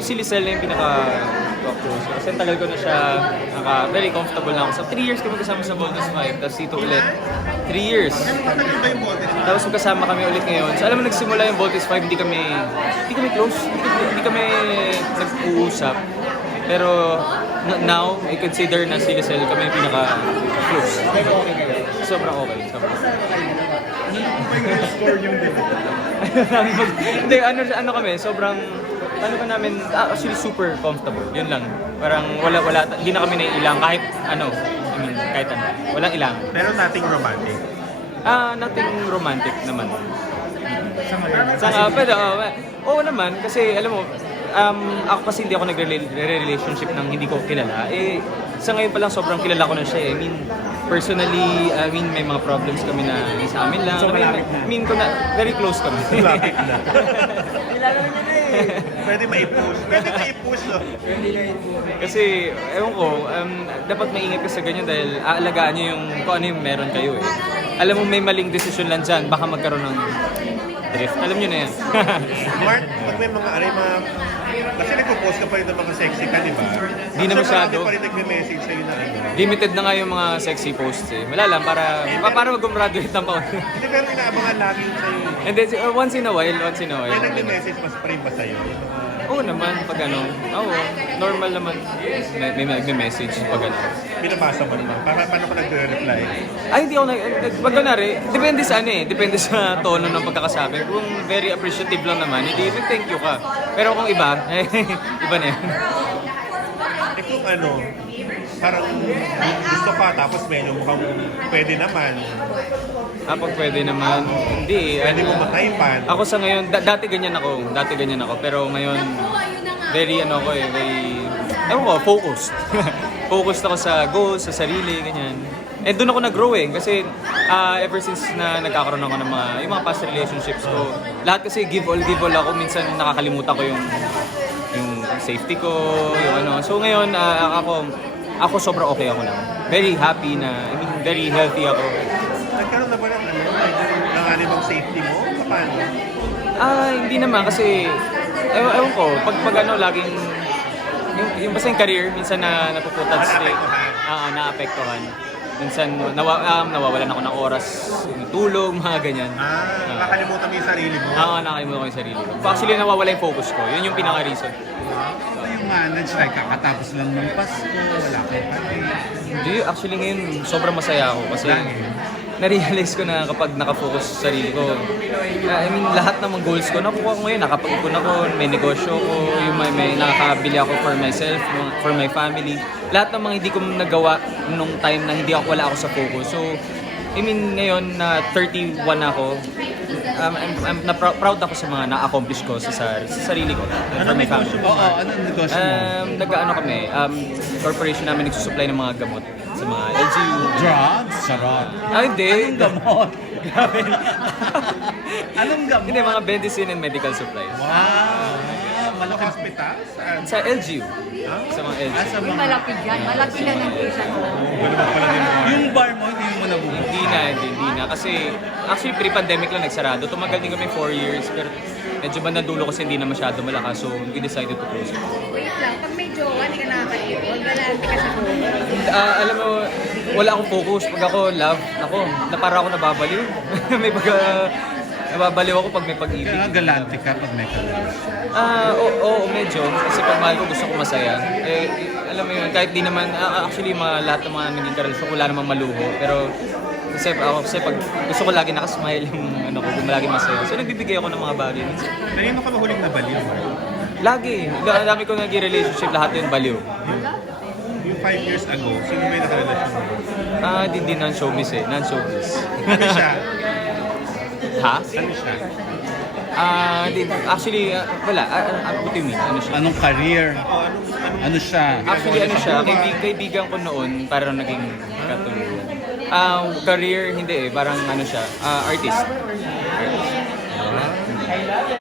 Actually, si Lizelle na yung pinaka-close. Kasi ang tagal ko na siya, very comfortable na ako. So, 3 years kami kasama sa Voltes 5, tapos dito ulit. 3 years. Matagal ba yung Voltes 5? Tapos magkasama kami ulit ngayon. So, alam mo, nagsimula yung Voltes 5, hindi kami close. Hindi kami nag-uusap. Pero now, I consider na si Lizelle kami yung pinaka-close. Sobrang okay. Sobrang. Score yung Hindi, ano kami, sobrang, ano pa namin, actually super comfortable, yun lang. Parang wala, hindi na kami naiilang kahit ano, kahit ano, walang ilang. Pero nothing romantic. Nothing romantic naman. Sa ngayon? Pero, oo naman, kasi alam mo, ako kasi hindi ako nagre-relationship ng hindi ko kilala. Sa ngayon pa lang sobrang kilala ko na siya. I mean, personally, may mga problems kami na sa amin lang. So, malapit na. Very close kami. Malapit na. Kilala niya na eh. Pwede ma-i-push. No? Kasi, ewan ko, dapat maingat ka sa ganyan dahil aalagaan niyo kung ano yung meron kayo eh. Alam mo, may maling desisyon lang dyan, baka magkaroon ng drift. Alam niyo na yan. Mark, pag may mga kasi nagpo-post ka pa rin ng mga sexy ka, di ba? Di na masyado. Marami pa rin nagme-message sa'yo na ano. Limited na nga yung mga sexy posts eh. Wala lang, para mag-graduate ng paon. Hindi, pero inaabangan lagi yung sa'yo. And then, once in a while. May nagme-message mas pa rin ba sa'yo? Oo naman, pag ano. Oo, normal naman. May nagme-message pag ano. Binabasa mo naman. Paano ka nagre-reply? Ay, hindi ako pag kunwari, depende sa depende sa tono ng pagkakasabi. Kung very appreciative lang naman, hindi, thank you ka. Pero kung iba, iba na yan. Kung parang gusto ka tapos medyo mukhang pwede naman. Pag pwede naman, hindi. Pwede mo mataypan. Ako sa ngayon, dati ganyan ako. Pero ngayon, very ewan ko, focused. Focused ako sa goals, sa sarili, ganyan. And doon ako nag-grow kasi ever since na nagkakaroon ako ng yung mga past relationships ko, lahat kasi give all ako. Minsan nakakalimutan ko yung safety ko, yung ano. So ngayon, ako sobrang okay ako na. Very happy na, very healthy ako. Nagkaroon na ba ng animal safety mo? Paano? Hindi naman kasi, ewan ko, pag laging, yung basta yung career, minsan na napuputas. Naapektuhan. Minsan nawawalan ako ng oras, tulog, mga ganyan. Nakakalimutan mo yung sarili mo? Nakakalimutan ko yung sarili ko. Actually, nawawala yung focus ko. Yun yung pinaka-reason. So yung manage, like kakatapos lang ng Pasko, wala kang Hindi, actually ngayon, sobrang masaya ako kasi na-realize ko na kapag nakafocus sa sarili ko, lahat ng mga goals ko, nakuha ko ngayon, nakapag-ipon ako, may negosyo ko, may nakakabili ako for myself, for my family. Lahat ng mga hindi ko nagawa nung time na wala ako sa focus. So, ngayon na 31 ako, I'm proud ako sa mga na-accomplish ko sa sarili ko, for my family. Anong negosyo mo? Nag-ano kami, corporation namin nagsusupply ng mga gamot sa mga LGU. Drugs? Charot. Hindi. Anong gamot? Grabe. Anong gamot? Hindi, mga medicine and medical supplies. Wow! Malaki hospital? Saan? Sa LGU. Sa mga LGU. Sa mga... Malapit yan. Malapit na ng patient mo. Ganun ba pala din? Yung bar mo, hindi mo nabubuhay. Hindi na. Kasi, actually, pre-pandemic lang nagsarado. Tumagal din kami 4 years. Pero medyo bandang dulo kasi hindi na masyado malakas. So, we decided to close it. Wait lang, pag may jowa, hindi ka nakaka-ipon. Galante ka sa jowa. Alam mo, wala akong focus. Pag ako love, para ako nababaliw. Nababaliw ako pag may pag-ibig. Kaya galante ka pag may karelasyon. Oo, medyo. Kasi pag mahal ko, gusto ko masaya. Alam mo yun, kahit di naman, actually, lahat ng mga naging karelasyon, wala namang maluho. Pero, kasi pag gusto ko lagi nakasmile yung lagi masaya. So, nagbibigay ako ng mga bagay. Kanino ka mahuling nabaliw? Lagi. Dami ko naging relationship, lahat yun baliw. Yung 5 years ago, sino may nakarelasyon mo? Hindi non-showbiz non-showbiz. Ano siya? Ha? Ano siya? Actually, wala. What do you mean? Ano siya? Anong career? Ano siya? Actually, kaibigan ko noon, parang naging katulungan. Career, hindi parang siya, artist.